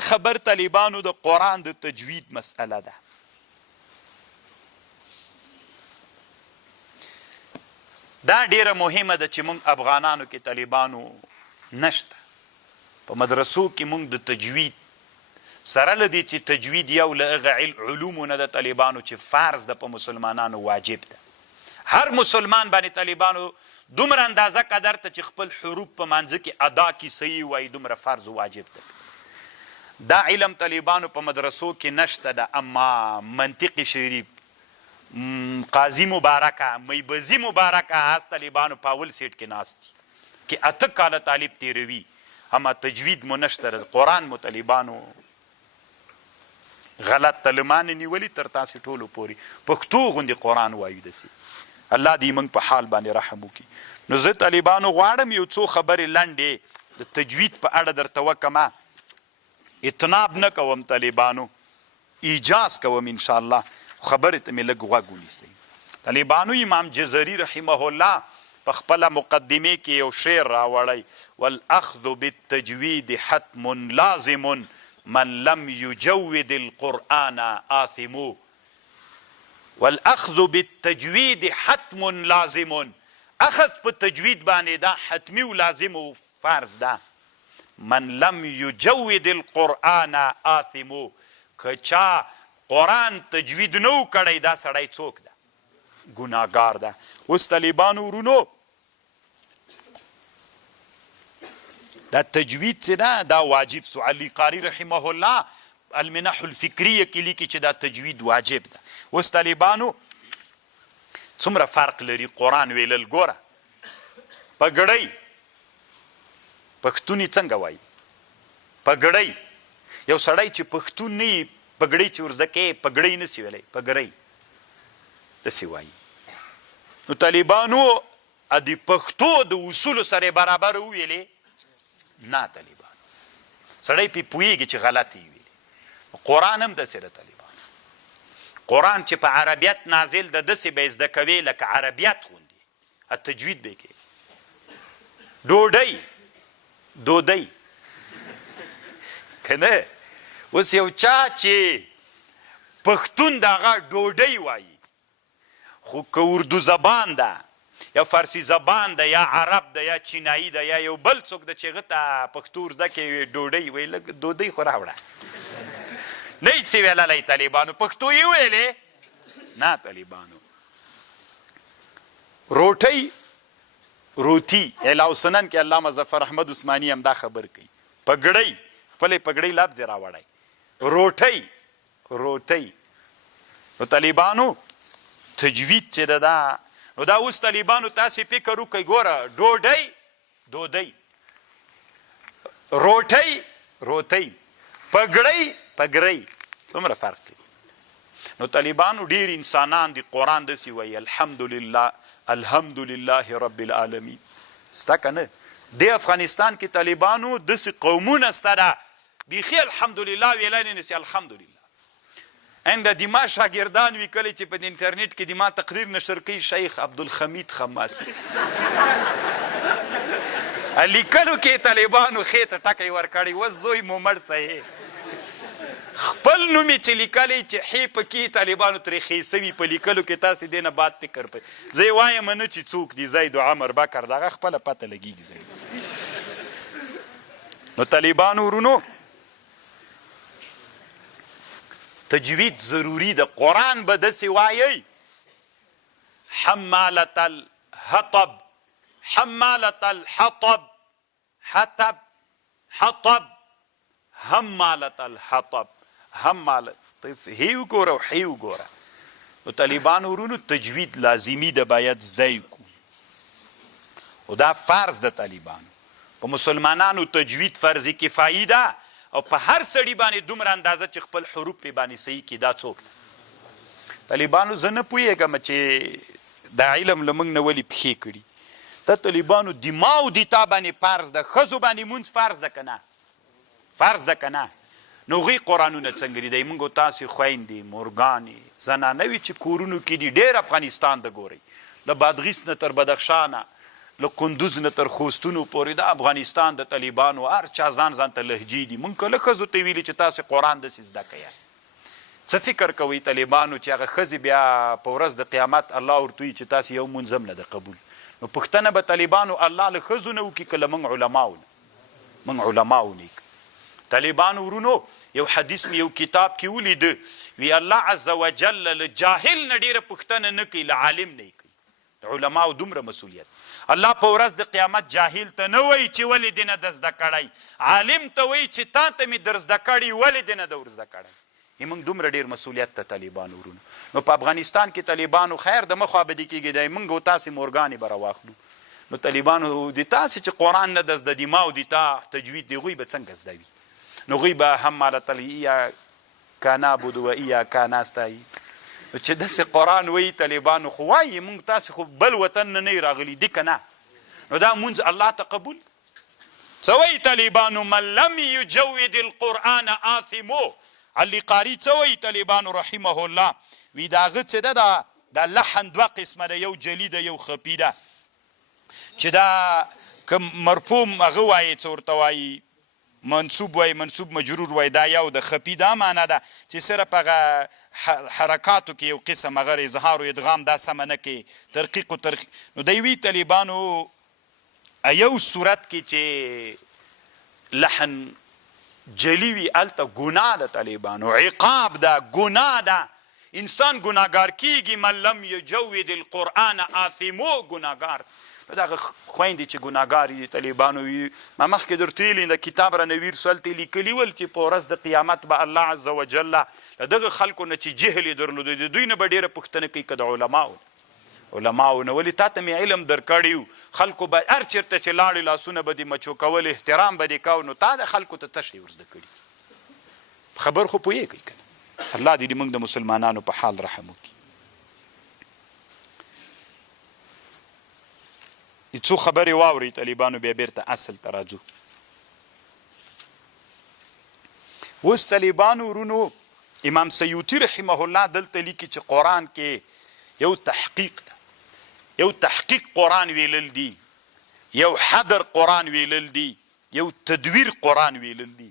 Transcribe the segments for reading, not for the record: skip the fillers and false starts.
نه خبر طالبانو د قرآن د تجوید مسئله ده. دا ډیره مهمه ده چې موږ افغانانو کې طالبانو نشته. په مدرسو کې موږ د تجوید سره له دې چې تجوید یو له هغه علومو نه د طالبانو چې فرض ده په مسلمانانو واجب ده. هر مسلمان باندې طالبانو دومره اندازه قدر ته چې خپل حروف په منځ کې ادا کړي صحیح وایي دومره فرض واجب ده. دا علم طالبانو په مدرسو کې نشته ده. اما منطق شریف، قاضی مبارکه، میبزی مبارکه هست طالبانو په اول سیټ کې ناست دي کې 8 کاله طالب تیروي. اما تجوید مو نشته، قرآن مو طالبانو غلط تلمان نیولی تر تاسو ټولو پورې پښتو غوندې قرآن وایو دسي. الله دې موږ په حال باندې رحم وکړي. نو زه طالبانو غواړم یو څو خبرې لنډې د تجوید په اړه درته وکمه. اطناب نه کوم طالبانو، ایجاز کوم انشاءالله. خبرې ته مې لږ غوږ ونیسئ. طالبانو امام جزري رحمه الله په خپله مقدمې کې یو شعر راوړی: والاخذ بالتجوید حتم لازم من لم يجود القرآن آثم. والاخذ بالتجوید حتم لازم، اخذ په تجوید باندې دا حتمی و لازم و فرض ده. من لم يجود القرآن آثم، که چا قرآن تجوید نو کړی دا سړی څوک ده؟ ګناهګار ده. اوس طالبانو ورونو دا تجوید چې ده دا واجب سو. علی قاری رحمه الله المنح الفکریه کې لیکي چې دا تجوید واجب ده. اوس طالبانو څومره فرق لري قرآن ویلل. ګوره پګړۍ پښتوني څنګه وایي؟ پګړۍ. یو سړی چې پښتون نه وي پګړۍ چې ورزده کوي پګړۍ نه سي ویلی، پګړۍ داسې وایي. نو طالبانو د پښتو د اصولو سره برابر وویلې نه. طالبانو سړی پې پوهېږي چې غلط یې ویلې. قرآن هم داسې ده طالبانو. قرآن چې په عربیت نازل ده داسې به یې زده کوې لکه عربیت غوندې. تجوید به یې کوې. ډوډۍ دودۍ که نه. اوس یو چا چې پښتون د هغه ډوډۍ وایي، خو که اردو زبان ده یا فارسی زبان ده یا عرب ده یا چینایی ده یا یو بل څوک ده چې هغه ته پښتو زده کوي ډوډۍ وایي، لږ ډوډۍ خو راوړه. نه یې څه ویللی طالبانو؟ پښتو یې ویلې نه طالبانو. روټۍ روټي اعلاء السنن کې علامه ظفر احمد عثماني هم دا خبر کوي. پګړۍ خپلې پګړۍ لفظ یې راوړی. روټۍ روټۍ. نو طالبانو تجوید چې ده دا نو دا اوس طالبانو تاسې فکر وکئ. ګوره ډوډۍ دودۍ، روټۍ روټۍ، پګړۍ پګړۍ، څومره فرق دی. نو طالبانو ډېر انسانان دي قرآن داسې وایي الحمدلله الحمدلله رب العالمین. سته که نه؟ د افغانستان کې طالبانو داسې قومونه سته ده بیخي الحمدلله ویلی نه نسي. الحمدلله ان د ما شاګردان وي کله چې په انټرنیټ کې د ما تقریر نشر کوي شیخ عبدالحمید خماسي لیکلو کې طالبانو خېته ټکی ورکړی و زوی مو مړ صحیح. خپل نوم یې چې لیکلی چې حی پکې طالبانو ترې ښې سوي په لیکلو کې تاسې دې نه باد فکر پی. زه یې وایم نه چې څوک دي زید و عمر بکر دغه خپله پته لګېږي زید. نو طالبانو ورونو تجوید ضروری ده. قرآن به داسې وایي حمالة الحطب حمالة الحطب حطب حطب حمالة الحطب حمالة. هی وګوره او هی وګوره. نو طالبانو ورونو تجوید لازمي ده، باید زده کړو. او دا فرض ده طالبانو. په مسلمانانو تجوید فرض کفایي ده او په هر سړي باندې دومره اندازه چې خپل حروف پې باندې صحیح کړي. دا څوک طالبانو زه نه پوهېږم چې دا علم له موږ نه ولې پښې کړي. دا طالبانو د ما او د تا باندې فرض ده. ښځو باندې مونځ فرض ده که نه؟ فرض ده که نه؟ نو هغوی قرآنونه څنګه دي؟ دی موږ تاسې خویندې مورګانې زنانه وي چې کورونو کې دي. ډېر افغانستان ته ګورئ له بادغیس نه تر بدخشانه له کندوز نه تر خوستونو پورې د افغانستان د طالبانو هر چا ځان ځان ته لهجې دي. مونږ کله ښځو ته ویلي چې تاسې قرآن داسې زده کوئ. څه فکر کوئ طالبانو چې هغه ښځې بیا په ورځ د قیامت الله ورته وایي چې تاسې یو مونځ هم نه ده قبول؟ نو پوښتنه به طالبانو الله له ښځو نه وکړي که له موږ علماو نه؟ موږ علماو نه طالبانو ورونو یو حدیث مې یو کتاب کې ولیده، وی الله عز وجل له جاهل نه ډېره پوښتنه نه کوي، له عالم نه یې کوي. د علماو دومره مسؤلیت. الله په ورځ د قیامت جاهل ته نه وایي چې ولې دې نه ده زده کړی، عالم ته وایي چې تا ته مې در زده کړي ولې دې نه ده ور زده کړی. موږ دومره ډېر مسؤلیت ته طالبانو ورونو. نو په افغانستان کې طالبانو خیر د مخ خوابدي کېږي دی موږ او تاسې مورګانې به راواخلو. نو طالبانو د تاسې چې قرآن نه ده زده دي ما او د تا تجوید دی هغوی به څنګه زده وي؟ نو هغوی به هم مالت ایاک نعبد و ایاک نستعین. چې داسې قرآن وایي طالبانو خو وایي موږ تاسې خو بل وطن نه نه راغلي دي که نه؟ نو دا مونځ الله ته قبول؟ څه وایي طالبانو؟ من لم یجود القرآن آثمو. علي قاري څه وایي طالبانو رحمه الله؟ وی د هغه څه ده دا لحن دوه قسمه ده، یو جلي ده یو خفي ده. چې دا که مرفوم هغه وایي څه ورته وایي، منصوب وایي منصوب مجرور وایي، دا یو د خفي دا معنا ده چې صرف هغه حرکاتو کې یو قسم هغه اظهار و ادغام دا سمه نه کوي، ترقیق و ترقیق. نو دی وی طالبانو یو صورت کې چې لحن جلی وي هلته ګناه ده طالبانو، عقاب ده، ګناه ده، انسان ګناهګار کیږي. من لم یجود القرآن آثمو، ګناهګار. دغه خویندې چې ګناهګار دي طالبانو وي، ما مخکې درته ویلي د کتاب رانویر سولته لیکلي ول چې په ورځ د قیامت به الله عز وجل له دغه خلکو نه چې جهل یې درلودی د دوی نه به ډېره پوښتنه کوي که د علماو نه. ولې تا ته مې علم درکړی و، خلکو به هر چېرته چې لاړې لاسونه به دې مچو کول، احترام به دې کو، نو تا د خلکو ته څه شی ور زده کړي؟ خبر خو پوهېږئ که نه؟ الله دې موږ د مسلمانانو په حال رحم وکړي. څو خبرې واورئ طالبانو بیا بیرته اصل ته راځو. اوس طالبانو ورونو امام سیوطي رحمه الله دلته لیکي چې قرآن کې یو تحقیق ده، یو تحقیق قرآن ویلل دي، یو حدر قرآن ویلل دي، یو تدویر قرآن ویلل دي.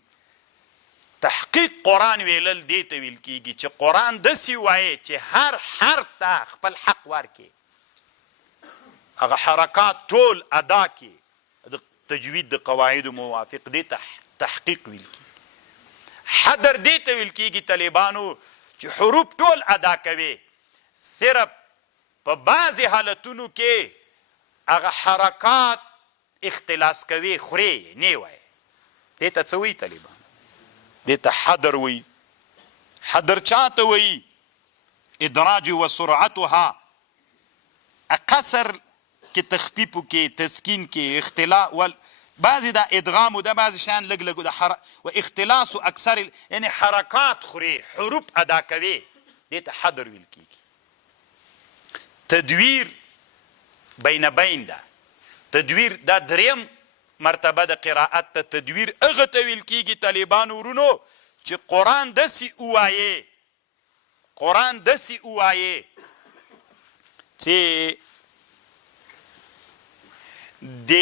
تحقیق قرآن ویلل دی ته ویل کیږي چې قرآن داسې وایي چې هر حرف ته خپل حق ورکړي، هغه حرکات ټول ادا کړي د تجوید د قواعدو موافق. دی تحقیق ویل کیږي. حدر دی ته ویل کیږي طالبانو چې حروف ټول ادا کوي، صرف په بعضې حالتونو کې هغه حرکات اختلاس کوي، خورې نه وایي. دې ته څه وایي طالبان؟ دې ته حدر وایي. حدر چاته وایي؟ ادراج و سرعتها، قصر کې تخفیف کې تسکین کې اختلاف بعضې دا ادغام و دا بعضې شیان لږ لږ و اختلاس و اکثر یعنی حرکات خوري، حروف ادا کوي، دې ته حدر ویل کیږي. تدویر بین بین ده. تدویر دا دریم مرتبه د قرائت ته. تدویر هغه ته ویل کیږي طالبانو ورونو چې قرآن داسې ووایې، قرآن داسې ووایې چې د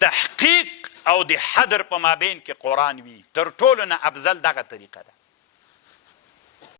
تحقیق او د حدر په مابین کې قرآن وي. تر ټولو نه افضل دغه طریقه ده.